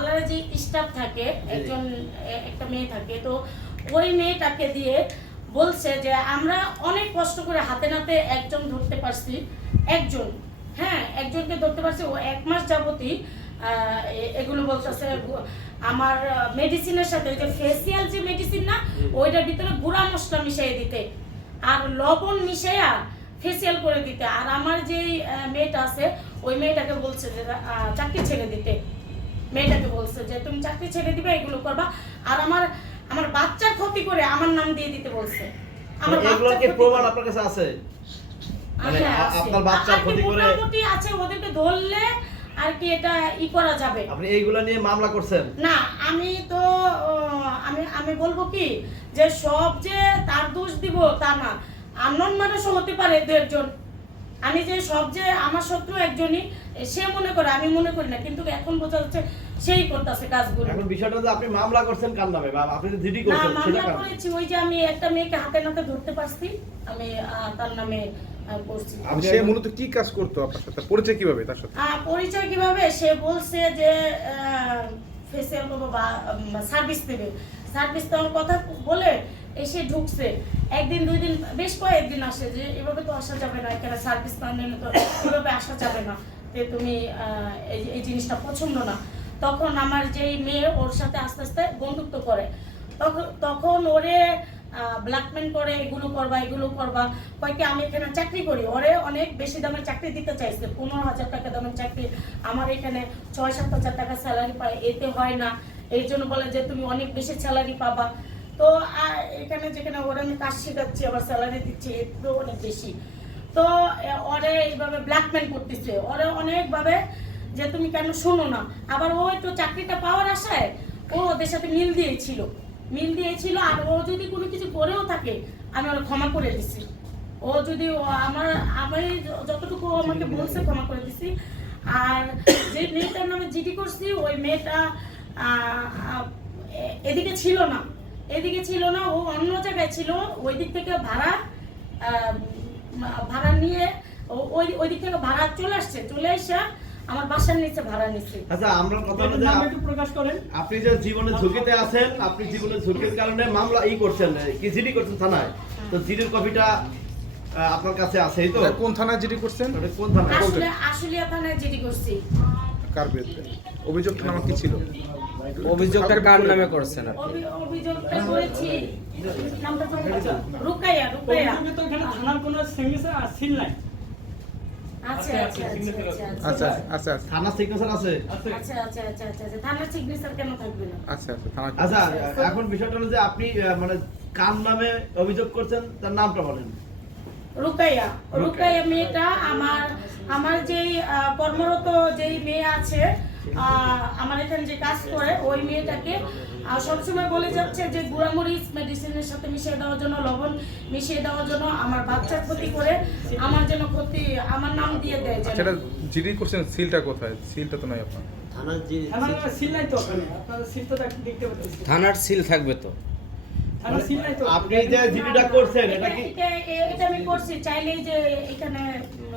পার্লারে যে স্টাফ থাকে একজন একটা মেয়ে থাকে তো ওই মেয়েটাকে দিয়ে বলছে যে আমরা অনেক কষ্ট করে হাতে নাতে একজন ধরতে পারছি একজন হ্যাঁ একজনকে ধরতে পারছি ও এক মাস যাবতই এগুলো বলতেছে আমার মেডিসিনের সাথে ওই যে ফেসিয়াল যে মেডিসিন না ওইটার ভিতরে গুঁড়া মশলা মিশিয়ে দিতে আর লবণ মিশাইয়া ফেসিয়াল করে দিতে। আর আমার যেই মেয়েটা আছে ওই মেয়েটাকে বলছে যে চাকরি ছেড়ে দিতে। মেয়েটাকে বলছে যে তুমি চাকরি ছেড়ে দিবে এগুলো করবা। আর আমার আমার বাচ্চার ক্ষতি করে আমার নাম দিয়ে দিতে বলছে। আমার মানে এগুলোর কি প্রমাণ আপনার কাছে আছে? মানে হ্যাঁ। আপনার বাচ্চার ক্ষতি করে মোটামুটি আছে ওদেরকে ধরলে আর কি এটা ই করা যাবে। আপনি এইগুলো নিয়ে মামলা করছেন? না আমি তো আমি আমি বলব কি যে সব যে তার দোষ দিব তা না। আননোন মানুষও হতে পারে দু একজন। আমি যে সব যে আমার শত্রু একজনই সে মনে করে আমি মনে করি না কিন্তু এখন বোঝা যাচ্ছে সেই করতেছে কাজগুলো। এখন বিষয়টা যে আপনি মামলা করছেন কার নামে? বা আপনি যে জিডি করছেন সেটা মামলা কার? নামে? করেছি ওই যে আমি একটা মেয়েকে হাতে নাতে ধরতে পারছি আমি তার নামে করছি। আপনি সে মূলত কি কাজ করতো আপনার সাথে? পরিচয় কীভাবে তার সাথে? পরিচয় কীভাবে? সে বলছে যে ফেসিয়াল করব বা সার্ভিস দেবে সার্ভিস দেওয়ার কথা বলে এসে ঢুকছে। একদিন, দুই দিন, বেশ কয়েকদিন আসে যে, এভাবে তো আসা যাবে না, এখানে সার্ভিস না নিলে তো এভাবে আসা যাবে না, যে তুমি এই এই জিনিসটা পছন্দ না। তখন আমার যেই মেয়ে ওর সাথে আস্তে আস্তে বন্ধুত্ব করে। তখন তখন ওরে ব্ল্যাকমেল করে, এগুলো করবা এগুলো করবা। কয়েকে আমি এখানে চাকরি করি? ওরে অনেক বেশি দামের চাকরি দিতে চাইছে। পনেরো হাজার টাকা দামের চাকরি। আমার এখানে ছয়, সাত হাজার টাকা স্যালারি পাই এতে হয় না। এই জন্য বলে যে তুমি অনেক বেশি স্যালারি পাবা। তো এখানে যেখানে ওরা আমি কাজ শেখাচ্ছি, আবার স্যালারি দিচ্ছি এতে অনেক বেশি। তো ওরে এইভাবে ব্ল্যাকমেল করতেছে। ওরে অনেকভাবে যে তুমি কেন শোনো না? আবার ও একটু চাকরিটা পাওয়ার আশায় ও ওদের সাথে মিল দিয়েছিল। মিল দিয়েছিল আর ও যদি কোনো কিছু করেও থাকে আমি ওরা ক্ষমা করে দিছি। ও যদি আমার আমি যতটুকু আমাকে বলছে ক্ষমা করে দিছি। আর যে মেয়েটার নামে জিডি করছি ওই মেয়েটা এদিকে ছিল না। এদিকে ছিল না ও অন্য জায়গায় ছিল ওই দিক থেকে ভাড়া ভাড়া নিয়ে ওই ওই দিক থেকে ভাড়া চলে আসছে। চলে এসে আমার বাসার নিচে ভাড়া নিচ্ছে আচ্ছা আমরা কথা যে নাম প্রকাশ করেন। আপনি যে জীবনে ঝুঁকিতে আছেন আপনি জীবনে ঝুঁকির কারণে মামলা ই করছেন কি জিডি করছেন থানায়? তো জিডির কপিটা আপনার কাছে আছেই তো? কোন থানায় জিডি করছেন? কোন থানায়? আসলে আশুলিয়া থানায় জিডি করছি। কার বিরুদ্ধে? অভিযোগটা নাম কি ছিল? অভিযোগটা কার নামে করছেন আপনি? অভিযোগটা করেছি। নামটা তো রুকাইয়া রুকাইয়া। তো এখানে থানার কোনো সিগনেচার আর নাই। এখন বিষয়টা হলো যে আপনি মানে কার নামে অভিযোগ করছেন তার নামটা বলেন রুকাইয়া রুকাইয়া মেয়েটা আমার আমার যেই কর্মরত যেই মেয়ে আছে আমার এখানে যে কাজ করে ওই মেয়েটাকে সবসময় বলে যাচ্ছে যে গুড়ামরিচ মেডিসিনের সাথে মিশিয়ে দেওয়ার জন্য লবণ মিশিয়ে দেওয়ার জন্য আমার বাচ্চার ক্ষতি করে আমার যেন ক্ষতি আমার নাম দিয়ে দেয় যেন। সেটা জিডি করছেন সিলটা কোথায়? সিলটা তো নাই আপনার। থানার সিল নাই তো ওখানে? আপনারা সিল তো দেখ- দেখতে পাচ্ছেন থানার সিল থাকবে তো। থানার সিল নাই তো? আপনি যে জিডিটা করছেন এটা কি এটা- আমি করছি চাইলেই যে এখানে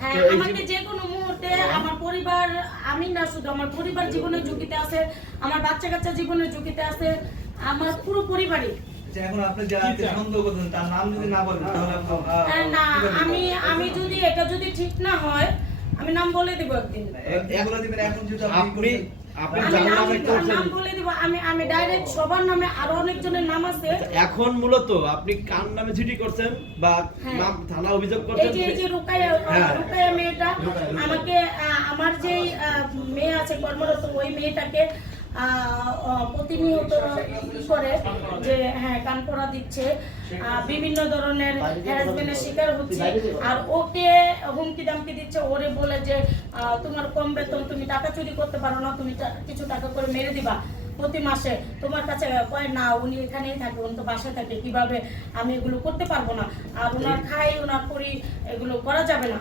হ্যাঁ, আমাকে যে কোনো মুহূর্তে আমার পরিবার আমি না শুধু আমার পরিবার জীবনের ঝুঁকিতে আছে আমার বাচ্চা কাচ্চা জীবনের ঝুঁকিতে আছে আমার পুরো পরিবারই। এখন আপনি সন্দেহ করছেন তার নাম যদি না বলেন তাহলে আপনার, আহ, হ্যাঁ, না আমি আমি যদি এটা যদি ঠিক না হয় আমি নাম বলে দেবো একদিন। এক- দিবেন এখন যদি আপনি আপনি নাম নামে করছেন নাম বলে দেবো আমি আমি ডাইরেক্ট সবার নামে আরও অনেকজনের নাম আছে। এখন মূলত আপনি কার নামে চিঠি করছেন বা হ্যাঁ। নাম থানা অভিযোগ এই যে এই যে রুকাইয়া হ্যাঁ। রুকাইয়া মেয়েটা আমাকে আহ, আমার যেই মেয়ে আছে কর্মরত ওই মেয়েটাকে প্রতিনিয়ত করে যে হ্যাঁ কান পড়া দিচ্ছে। বিভিন্ন ধরনের হ্যারাসমেন্টের শিকার হচ্ছে। আর ওকে হুমকি দামকি দিচ্ছে, ওরে বলে যে তোমার কম বেতন, তুমি টাকা চুরি করতে পারো না, তুমি কিছু টাকা করে মেরে দিবা প্রতি মাসে। তোমার কাছে কয়, না, উনি এখানেই থাকে, উনি তো বাসায় থাকে, কীভাবে আমি এগুলো করতে পারব না? আর ওনার খাই, ওনার করি এগুলো করা যাবে না।